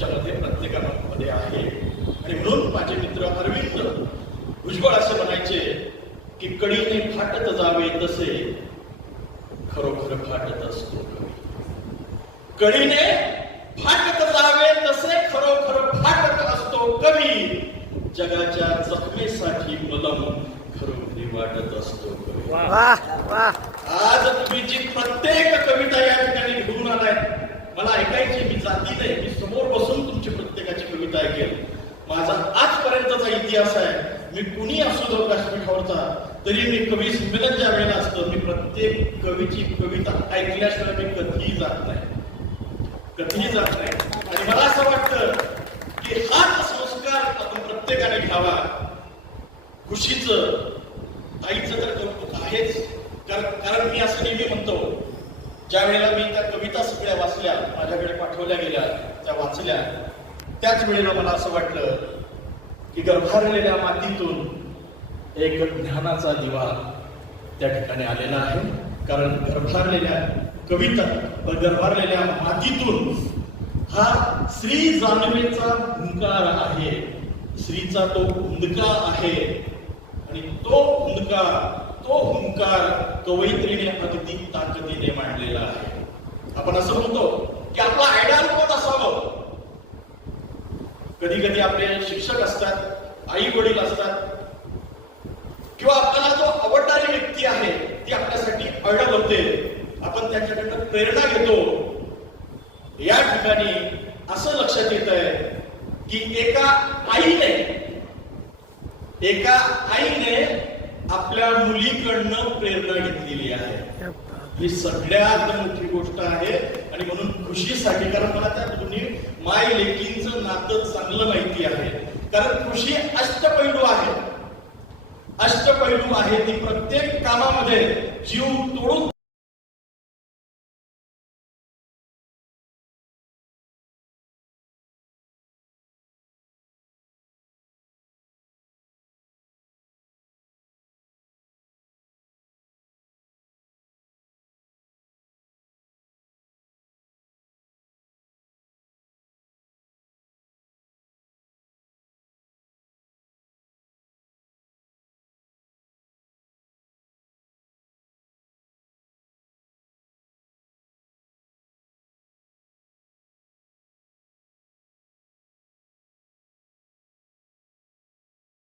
तुमच्यामध्ये प्रत्येकामध्ये आहे. आणि म्हणून माझे मित्र अरविंद भुजबळ असे म्हणायचे की कळीने फाटत जावे तसे खरोखर फाटत असतो कवी. कळीने फाटत जावे तसे खरोखर फाटत असतो कवी. जगाच्या जखमेसाठी मलम खरोखरी वाटत असतो कवी. आज तुम्ही जी प्रत्येक कविता या ठिकाणी घेऊन आलाय, मला ऐकायची, मी जाती नाही, मी समोर बसून तुमची प्रत्येकाची कविता ऐकेल. माझा आजपर्यंतचा इतिहास आहे, मी कुणी असो जो व्यासपीठावरचा, तरी मी कवी संमेलन ज्या वेळेला असतं, मी प्रत्येक कवीची कविता ऐकल्याशिवाय मी कधीही जात नाही. आणि मला असं वाटतं की हाच संस्कार आपण प्रत्येकाने घ्यावा. खुशीचं, ताईचं तर कौतुक आहेच, कारण मी असं नेहमी म्हणतो, ज्या वेळेला मी त्या कविता सगळ्या वाचल्या, माझ्याकडे पाठवल्या गेल्या, त्या वाचल्या, त्याच वेळेला मला असं वाटलं की गर्भारलेल्या मातीतून एक ज्ञानाचा दिवा त्या ठिकाणी आलेला आहे. कारण गर्भारलेल्या कविता, गर्भारलेल्या मातीतून हा श्री जाणवेचा हुंकार आहे, श्रीचा तो हुंदका आहे. आणि तो हुंकार कवयित्रीने अगदी ताकदीने मांडलेला आहे. आपण असं म्हणतो की आपला आयडॉल कोण असावं. कधी कधी आपले शिक्षक असतात, आई वडील असतात, किंवा आपल्याला जो आवडणारी व्यक्ती आहे ती आपल्यासाठी आयडॉल होते, आपण त्याच्याकडनं प्रेरणा घेतो. या ठिकाणी असं लक्षात येत आहे की एका आईने आपल्या मुलीकडनं प्रेरणा घेतलेली आहे. ही सगळ्यात मोठी गोष्ट आहे. आणि म्हणून खुशीसाठी, कारण मला त्या दोन्ही माय लेकींचं नातं चांगलं माहिती आहे, कारण खुशी अष्टपैलू आहे. ती प्रत्येक कामामध्ये जीव तोडून